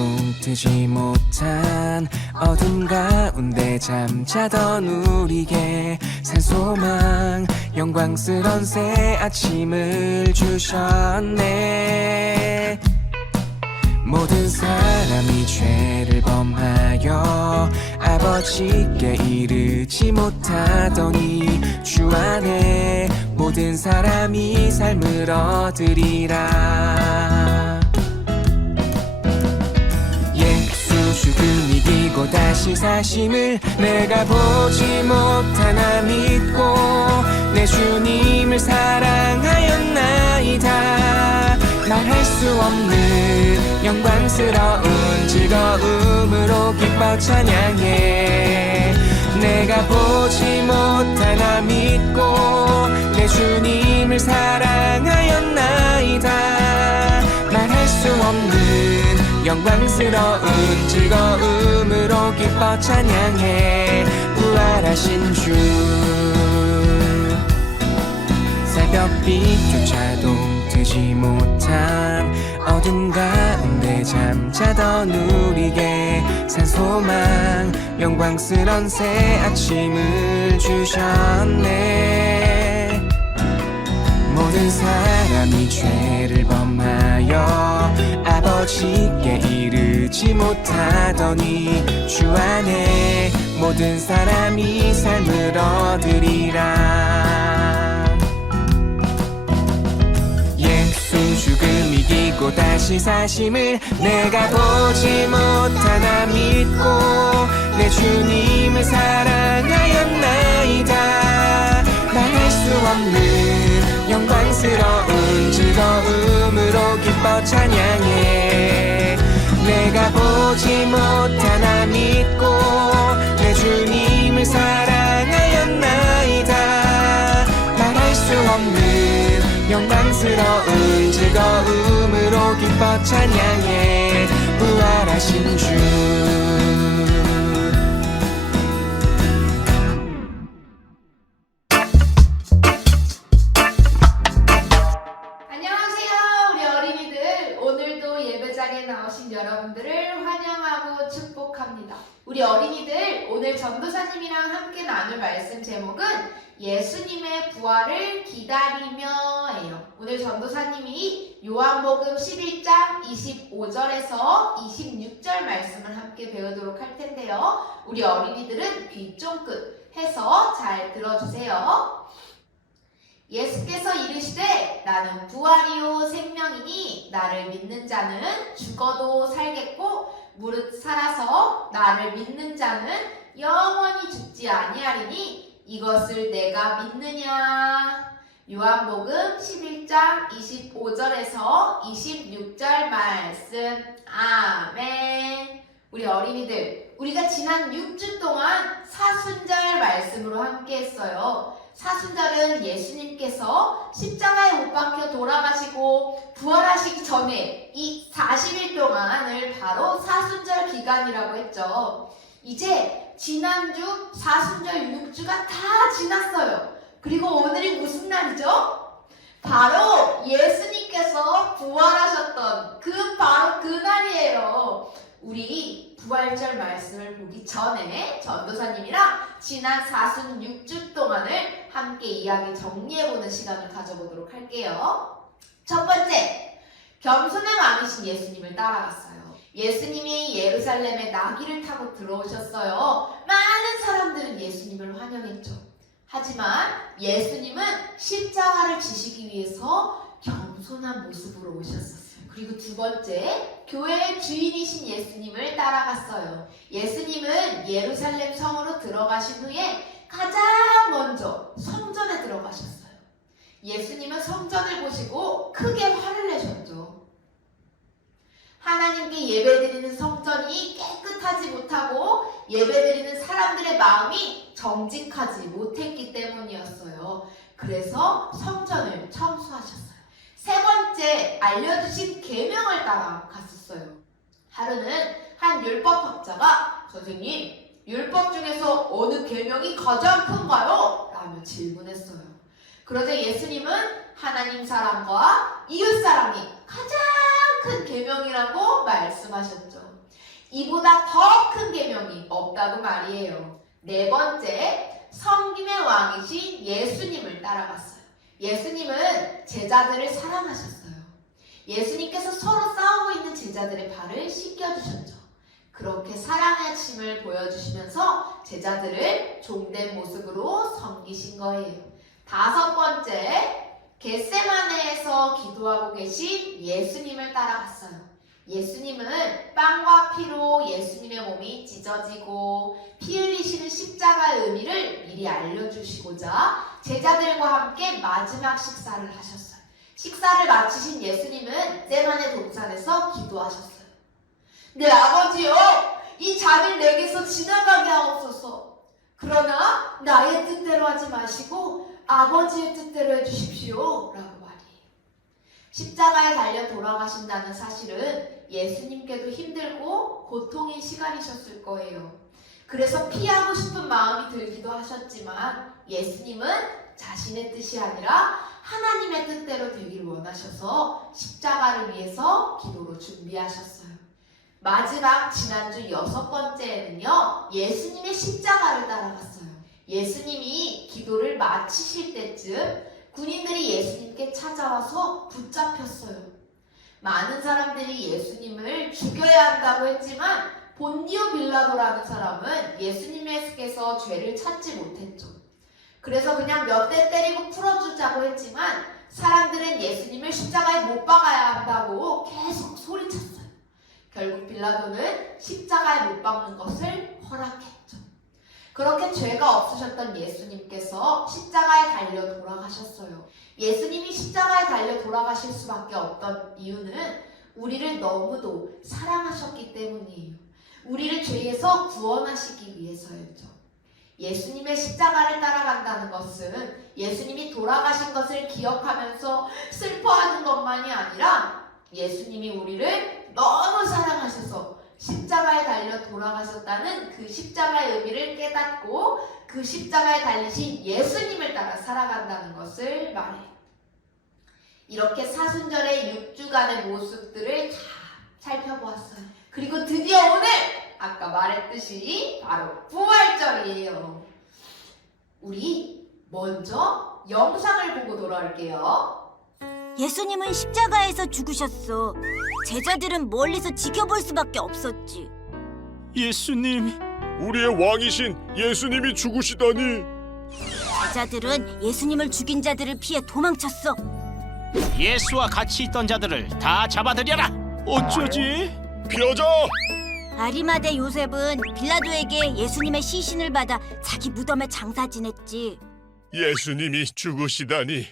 자동 뜨지 못한 어둠 가운데 잠자던 우리에게 산소망 영광스런 새 아침을 주셨네. 모든 사람이 죄를 범하여 아버지께 이르지 못하더니 주 안에 모든 사람이 삶을 얻으리라. 예수 죽음 이기고 다시 사심을 내가 보지 못하나 믿고 내 주님을 사랑하였나이다. 말할 수 없는 영광스러운 즐거움으로 기뻐 찬양해. 내가 보지 못하나 믿고 내 주님을 사랑하였나이다. 말할 수 없는 영광스러운 즐거움으로 기뻐 찬양해. 부활하신 주 새벽빛조차도 뜨지 못한 어둠 가운데 잠자던 우리에게 산소망 영광스런 새 아침을 주셨네. 모든 사람이 죄를 범하여 아버지께 이르지 못하더니 주 안에 모든 사람이 삶을 얻으리라. 죽음 이기고 다시 사심을 내가 보지 못하나 믿고 내 주님을 사랑하였나이다. 말할 수 없는 영광스러운 즐거움으로 기뻐 찬양해. 내가 보지 못하나 믿고 내 주님을 사랑하였나이다. 말할 수 없는 영광스러운 즐거움으로 기뻐 찬양해. 부활하신 주 안녕하세요, 우리 어린이들. 오늘도 예배장에 나오신 여러분들을 환영하고 축복합니다. 우리 어린이들, 오늘 전도사님이랑 함께 나눌 말씀 제목은 예수님의 부활을 기다리며예요. 오늘 전도사님이 요한복음 11장 25절에서 26절 말씀을 함께 배우도록 할 텐데요. 우리 어린이들은 귀 쫑긋 해서 잘 들어주세요. 예수께서 이르시되 나는 부활이요 생명이니 나를 믿는 자는 죽어도 살겠고 무릇 살아서 나를 믿는 자는 영원히 죽지 아니하리니 이것을 내가 믿느냐. 요한복음 11장 25절에서 26절 말씀. 아멘. 우리 어린이들, 우리가 지난 6주 동안 사순절 말씀으로 함께 했어요. 사순절은 예수님께서 십자가에 못 박혀 돌아가시고 부활하시기 전에 이 40일 동안을 바로 사순절 기간이라고 했죠. 이제 지난주 사순절 6주가 다 지났어요. 그리고 오늘이 무슨 날이죠? 바로 예수님께서 부활하셨던 바로 그 날이에요. 우리 부활절 말씀을 보기 전에 전도사님이랑 지난 사순 6주 동안을 함께 이야기 정리해보는 시간을 가져보도록 할게요. 첫 번째, 겸손의 왕이신 예수님을 따라갔어요. 예수님이 예루살렘에 나귀를 타고 들어오셨어요. 많은 사람들은 예수님을 환영했죠. 하지만 예수님은 십자가를 지시기 위해서 겸손한 모습으로 오셨었어요. 그리고 두 번째, 교회의 주인이신 예수님을 따라갔어요. 예수님은 예루살렘 성으로 들어가신 후에 가장 먼저 성전에 들어가셨어요. 예수님은 성전을 보시고 크게 화를 내셨죠. 하나님께 예배드리는 성전이 깨끗하지 못하고 예배드리는 사람들의 마음이 정직하지 못했기 때문이었어요. 그래서 성전을 청소하셨어요. 세 번째, 알려주신 계명을 따라 갔었어요. 하루는 한 율법학자가 선생님, 율법 중에서 어느 계명이 가장 큰가요? 라며 질문했어요. 그러자 예수님은 하나님 사랑과 이웃 사랑이 가장 큰 계명이라고 말씀하셨죠. 이보다 더 큰 계명이 없다고 말이에요. 네 번째, 섬김의 왕이신 예수님을 따라갔어요. 예수님은 제자들을 사랑하셨어요. 예수님께서 서로 싸우고 있는 제자들의 발을 씻겨주셨죠. 그렇게 사랑하심을 보여주시면서 제자들을 종된 모습으로 섬기신 거예요. 다섯 번째, 겟세마네에서 기도하고 계신 예수님을 따라갔어요. 예수님은 빵과 피로 예수님의 몸이 찢어지고 피 흘리시는 십자가의 의미를 미리 알려주시고자 제자들과 함께 마지막 식사를 하셨어요. 식사를 마치신 예수님은 겟세마네 동산에서 기도하셨어요. 네 아버지요, 이 잔을 내게서 지나가게 하옵소서. 그러나 나의 뜻대로 하지 마시고 아버지의 뜻대로 해주십시오 라고 말이에요. 십자가에 달려 돌아가신다는 사실은 예수님께도 힘들고 고통의 시간이셨을 거예요. 그래서 피하고 싶은 마음이 들기도 하셨지만 예수님은 자신의 뜻이 아니라 하나님의 뜻대로 되길 원하셔서 십자가를 위해서 기도로 준비하셨어요. 마지막 지난주 6번째에는요, 예수님의 십자가를 따라갔어요. 예수님이 기도를 마치실 때쯤 군인들이 예수님께 찾아와서 붙잡혔어요. 많은 사람들이 예수님을 죽여야 한다고 했지만 본디오 빌라도라는 사람은 예수님께서 죄를 찾지 못했죠. 그래서 그냥 몇 대 때리고 풀어주자고 했지만 사람들은 예수님을 십자가에 못 박아야 한다고 계속 소리쳤어요. 결국 빌라도는 십자가에 못 박는 것을 허락했죠. 그렇게 죄가 없으셨던 예수님께서 십자가에 달려 돌아가셨어요. 예수님이 십자가에 달려 돌아가실 수밖에 없던 이유는 우리를 너무도 사랑하셨기 때문이에요. 우리를 죄에서 구원하시기 위해서였죠. 예수님의 십자가를 따라간다는 것은 예수님이 돌아가신 것을 기억하면서 슬퍼하는 것만이 아니라 예수님이 우리를 너무 사랑하셔서 십자가에 달려 돌아가셨다는 그 십자가의 의미를 깨닫고 그 십자가에 달리신 예수님을 따라 살아간다는 것을 말해요. 이렇게 사순절의 6주간의 모습들을 다 살펴보았어요. 그리고 드디어 오늘 아까 말했듯이 바로 부활절이에요. 우리 먼저 영상을 보고 돌아올게요. 예수님은 십자가에서 죽으셨어. 제자들은 멀리서 지켜볼 수밖에 없었지. 예수님, 우리의 왕이신 예수님이 죽으시다니. 제자들은 예수님을 죽인 자들을 피해 도망쳤어. 예수와 같이 있던 자들을 다 잡아들여라. 어쩌지? 피하자. 아리마대 요셉은 빌라도에게 예수님의 시신을 받아 자기 무덤에 장사 지냈지. 예수님이 죽으시다니.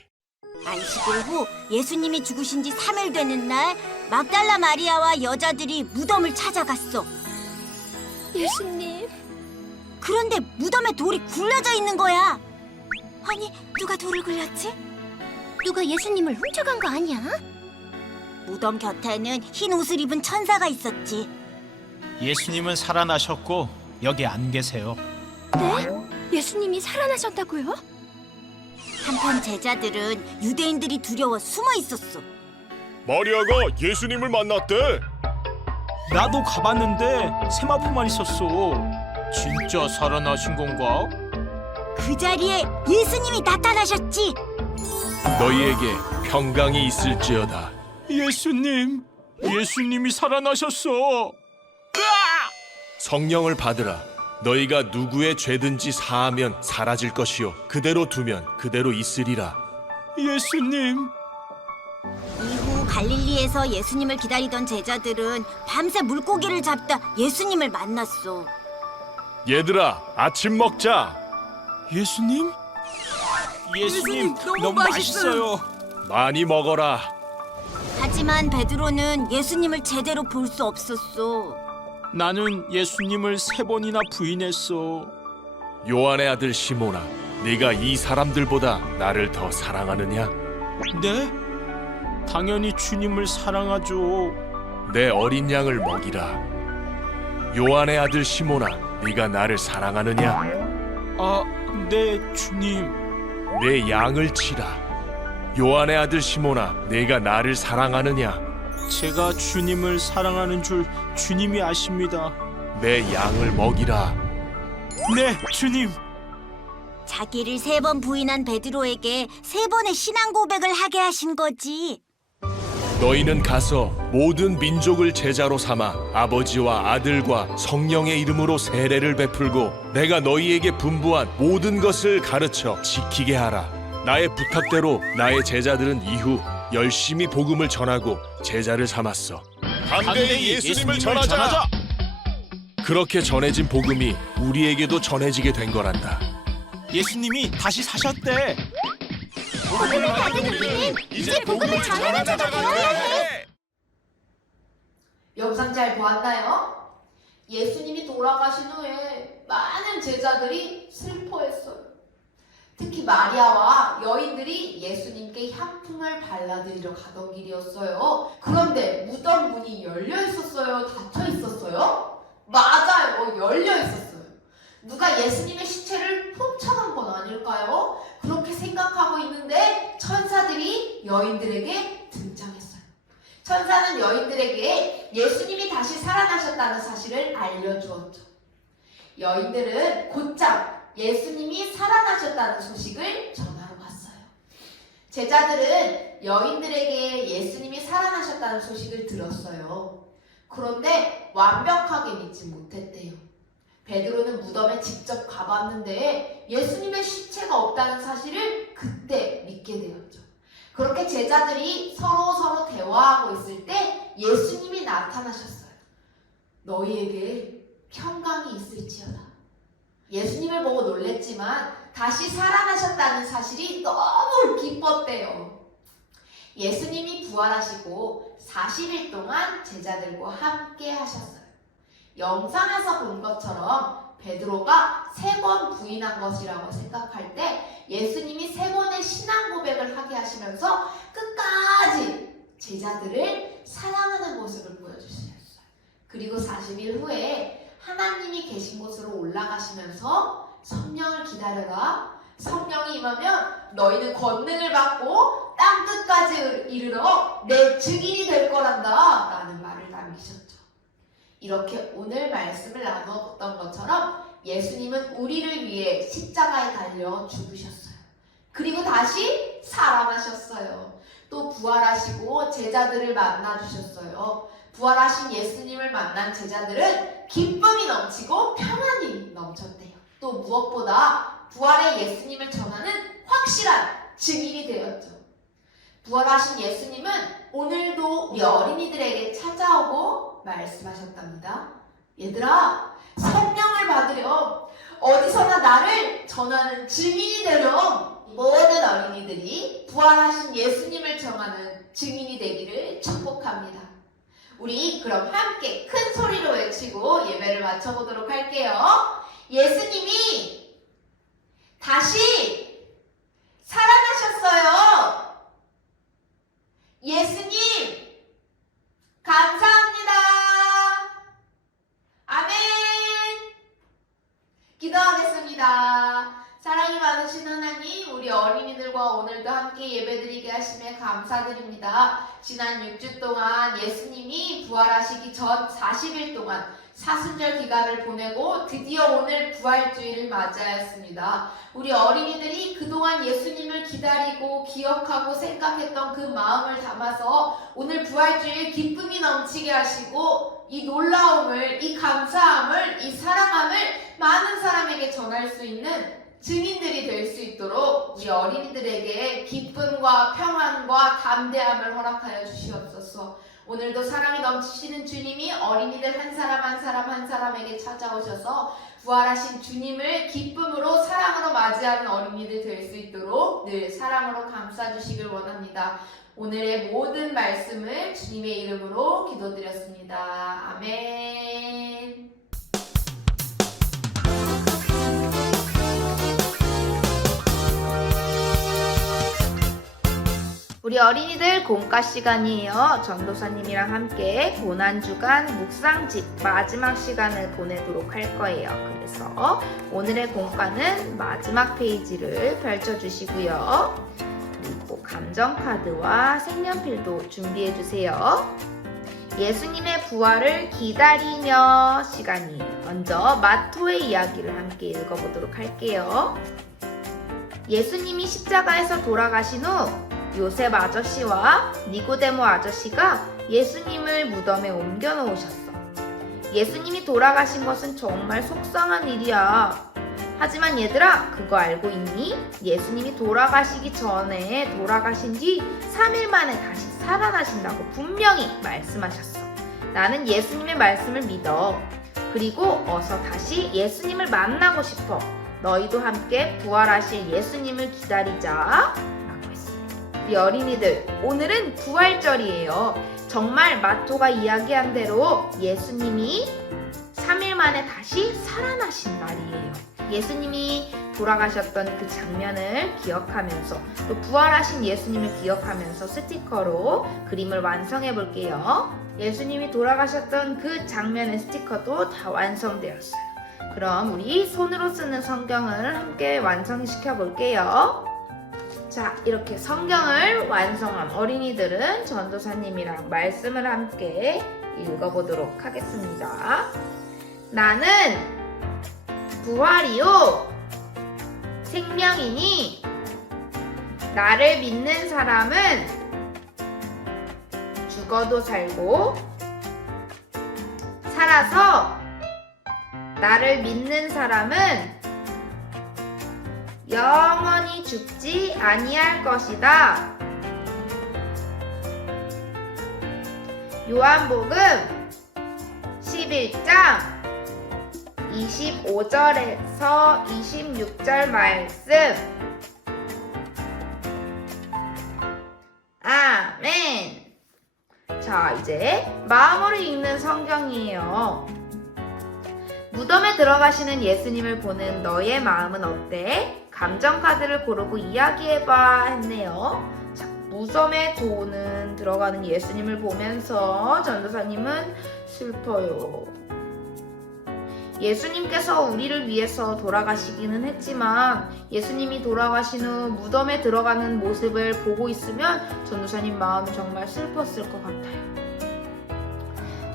안식일 후 예수님이 죽으신 지 3일 되는 날 막달라 마리아와 여자들이 무덤을 찾아갔어. 예수님. 그런데 무덤에 돌이 굴려져 있는 거야. 아니, 누가 돌을 굴렸지? 누가 예수님을 훔쳐간 거 아니야? 무덤 곁에는 흰 옷을 입은 천사가 있었지. 예수님은 살아나셨고 여기 안 계세요. 네? 예수님이 살아나셨다고요? 한편 제자들은 유대인들이 두려워 숨어 있었어. 마리아가 예수님을 만났대. 나도 가봤는데 세마포만 있었어. 진짜 살아나신 건가? 그 자리에 예수님이 나타나셨지. 너희에게 평강이 있을지어다. 예수님이 살아나셨어. 성령을 받으라. 너희가 누구의 죄든지 사하면 사라질 것이요 그대로 두면 그대로 있으리라. 예수님. 이후 갈릴리에서 예수님을 기다리던 제자들은 밤새 물고기를 잡다 예수님을 만났어. 얘들아, 아침 먹자. 예수님 너무 맛있어요. 많이 먹어라. 하지만 베드로는 예수님을 제대로 볼 수 없었어. 나는 예수님을 3번이나 부인했어. 요한의 아들 시몬아, 네가 이 사람들보다 나를 더 사랑하느냐? 네? 당연히 주님을 사랑하죠. 내 어린 양을 먹이라. 요한의 아들 시몬아, 네가 나를 사랑하느냐? 아, 네, 주님. 내 양을 치라. 요한의 아들 시몬아, 네가 나를 사랑하느냐? 제가 주님을 사랑하는 줄 주님이 아십니다. 내 양을 먹이라. 네, 주님. 자기를 3번 부인한 베드로에게 3번의 신앙 고백을 하게 하신 거지. 너희는 가서 모든 민족을 제자로 삼아 아버지와 아들과 성령의 이름으로 세례를 베풀고 내가 너희에게 분부한 모든 것을 가르쳐 지키게 하라. 나의 부탁대로 나의 제자들은 이후 열심히 복음을 전하고 제자를 삼았어. 담대히 예수님을 전하자. 그렇게 전해진 복음이 우리에게도 전해지게 된 거란다. 예수님이 다시 사셨대. 복음을 받은 우리는 이제 복음을 전하는 자가 되어야 해. 영상 잘 보았나요? 예수님이 돌아가신 후에 많은 제자들이 슬퍼했어요. 특히 마리아와 여인들이 예수님께 향품을 발라드리러 가던 길이었어요. 그런데 무덤 문이 열려 있었어요? 닫혀 있었어요? 맞아요, 열려 있었어요. 누가 예수님의 시체를 훔쳐간 건 아닐까요? 그렇게 생각하고 있는데 천사들이 여인들에게 등장했어요. 천사는 여인들에게 예수님이 다시 살아나셨다는 사실을 알려주었죠. 여인들은 곧장 예수님이 살아나셨다는 소식을 전하러 갔어요. 제자들은 여인들에게 예수님이 살아나셨다는 소식을 들었어요. 그런데 완벽하게 믿지 못했대요. 베드로는 무덤에 직접 가봤는데 예수님의 시체가 없다는 사실을 그때 믿게 되었죠. 그렇게 제자들이 서로 대화하고 있을 때 예수님이 나타나셨어요. 너희에게 평강이 있을지어다. 예수님을 보고 놀랬지만 다시 살아나셨다는 사실이 너무 기뻤대요. 예수님이 부활하시고 40일 동안 제자들과 함께 하셨어요. 영상에서 본 것처럼 베드로가 3번 부인한 것이라고 생각할 때 예수님이 3번의 신앙 고백을 하게 하시면서 끝까지 제자들을 사랑하는 모습을 보여주셨어요. 그리고 40일 후에 하나님이 계신 곳으로 올라가시면서 성령을 기다려라. 성령이 임하면 너희는 권능을 받고 땅 끝까지 이르러 내 증인이 될 거란다 라는 말을 남기셨죠. 이렇게 오늘 말씀을 나누었던 것처럼 예수님은 우리를 위해 십자가에 달려 죽으셨어요. 그리고 다시 살아나셨어요. 또 부활하시고 제자들을 만나주셨어요. 부활하신 예수님을 만난 제자들은 기쁨이 넘치고 평안이 넘쳤대요. 또 무엇보다 부활의 예수님을 전하는 확실한 증인이 되었죠. 부활하신 예수님은 오늘도 우리 어린이들에게 찾아오고 말씀하셨답니다. 얘들아, 성령을 받으렴. 어디서나 나를 전하는 증인이 되렴. 모든 어린이들이 부활하신 예수님을 전하는 증인이 되기를 축복합니다. 우리 그럼 함께 큰 소리로 외치고 예배를 마쳐보도록 할게요. 예수님이 다시 살아나셨어요. 예수님 감사합니다. 아멘. 기도하겠습니다. 사랑이 많으신 하나님, 우리 어린이들과 오늘도 함께 예배드리게 하심에 감사드립니다. 지난 6주 동안 예수님이 부활하시기 전 40일 동안 사순절 기간을 보내고 드디어 오늘 부활주일을 맞이하였습니다. 우리 어린이들이 그동안 예수님을 기다리고 기억하고 생각했던 그 마음을 담아서 오늘 부활주일 기쁨이 넘치게 하시고 이 놀라움을, 이 감사함을, 이 사랑함을 많은 사람에게 전할 수 있는 증인들이 될 수 있도록 우리 어린이들에게 기쁨과 평안과 담대함을 허락하여 주시옵소서. 오늘도 사랑이 넘치시는 주님이 어린이들 한 사람 한 사람에게 찾아오셔서 부활하신 주님을 기쁨으로 사랑으로 맞이하는 어린이들 될 수 있도록 늘 사랑으로 감싸주시길 원합니다. 오늘의 모든 말씀을 주님의 이름으로 기도드렸습니다. 아멘. 우리 어린이들 공과 시간이에요. 전도사님이랑 함께 고난주간 묵상집 마지막 시간을 보내도록 할 거예요. 그래서 오늘의 공과는 마지막 페이지를 펼쳐주시고요. 그리고 감정카드와 색연필도 준비해주세요. 예수님의 부활을 기다리며 시간이 먼저 마토의 이야기를 함께 읽어보도록 할게요. 예수님이 십자가에서 돌아가신 후 요셉 아저씨와 니고데모 아저씨가 예수님을 무덤에 옮겨 놓으셨어. 예수님이 돌아가신 것은 정말 속상한 일이야. 하지만 얘들아, 그거 알고 있니? 예수님이 돌아가시기 전에 돌아가신 뒤 3일 만에 다시 살아나신다고 분명히 말씀하셨어. 나는 예수님의 말씀을 믿어. 그리고 어서 다시 예수님을 만나고 싶어. 너희도 함께 부활하실 예수님을 기다리자 라고 했어요. 우리 어린이들, 오늘은 부활절이에요. 정말 마토가 이야기한 대로 예수님이 3일 만에 다시 살아나신 날이에요. 예수님이 돌아가셨던 그 장면을 기억하면서 또 부활하신 예수님을 기억하면서 스티커로 그림을 완성해 볼게요. 예수님이 돌아가셨던 그 장면의 스티커도 다 완성되었어요. 그럼 우리 손으로 쓰는 성경을 함께 완성시켜 볼게요. 자, 이렇게 성경을 완성한 어린이들은 전도사님이랑 말씀을 함께 읽어보도록 하겠습니다. 나는 부활이요 생명이니 나를 믿는 사람은 죽어도 살고 살아서 나를 믿는 사람은 영원히 죽지 아니할 것이다. 요한복음 11장 25절에서 26절 말씀. 아멘. 자, 이제 마음으로 읽는 성경이에요. 무덤에 들어가시는 예수님을 보는 너의 마음은 어때? 감정카드를 고르고 이야기해봐 했네요. 자, 무덤에 들어가는 예수님을 보면서 전도사님은 슬퍼요. 예수님께서 우리를 위해서 돌아가시기는 했지만 예수님이 돌아가신 후 무덤에 들어가는 모습을 보고 있으면 전도사님 마음이 정말 슬펐을 것 같아요.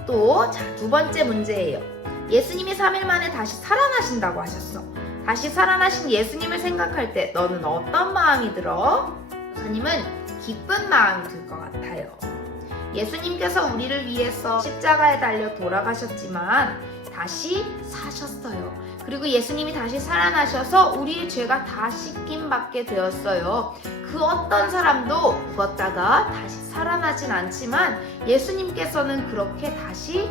또, 자, 두 번째 문제예요. 예수님이 3일 만에 다시 살아나신다고 하셨어. 다시 살아나신 예수님을 생각할 때 너는 어떤 마음이 들어? 전도사님은 기쁜 마음이 들 것 같아요. 예수님께서 우리를 위해서 십자가에 달려 돌아가셨지만 다시 사셨어요. 그리고 예수님이 다시 살아나셔서 우리의 죄가 다 씻김받게 되었어요. 그 어떤 사람도 죽었다가 다시 살아나진 않지만 예수님께서는 그렇게 다시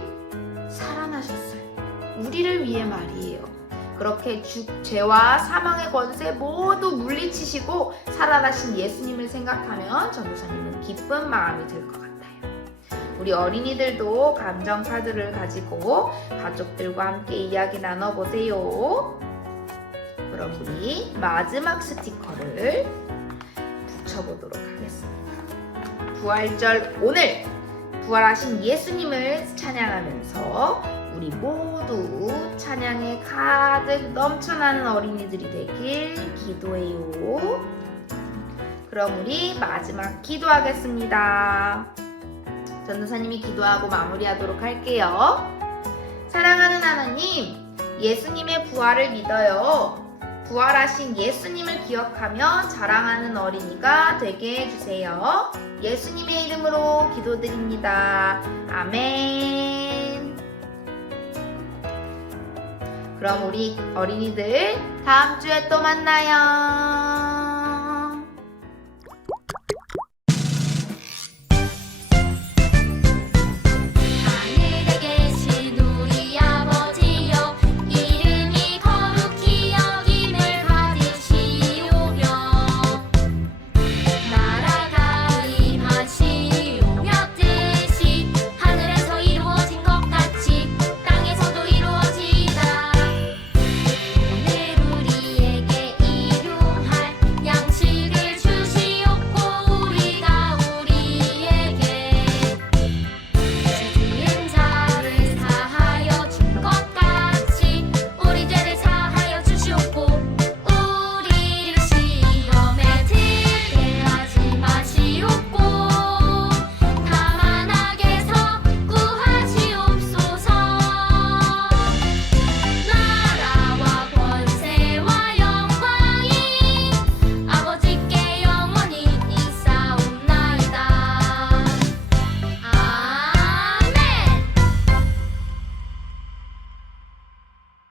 살아나셨어요. 우리를 위해 말이에요. 그렇게 죄와 사망의 권세 모두 물리치시고 살아나신 예수님을 생각하면 전도사님은 기쁜 마음이 들 것 같아요. 우리 어린이들도 감정 카드를 가지고 가족들과 함께 이야기 나눠보세요. 그럼 우리 마지막 스티커를 붙여보도록 하겠습니다. 부활절 오늘 부활하신 예수님을 찬양하면서 우리 모두 찬양에 가득 넘쳐나는 어린이들이 되길 기도해요. 그럼 우리 마지막 기도하겠습니다. 전도사님이 기도하고 마무리하도록 할게요. 사랑하는 하나님, 예수님의 부활을 믿어요. 부활하신 예수님을 기억하며 자랑하는 어린이가 되게 해주세요. 예수님의 이름으로 기도드립니다. 아멘. 그럼 우리 어린이들 다음 주에 또 만나요.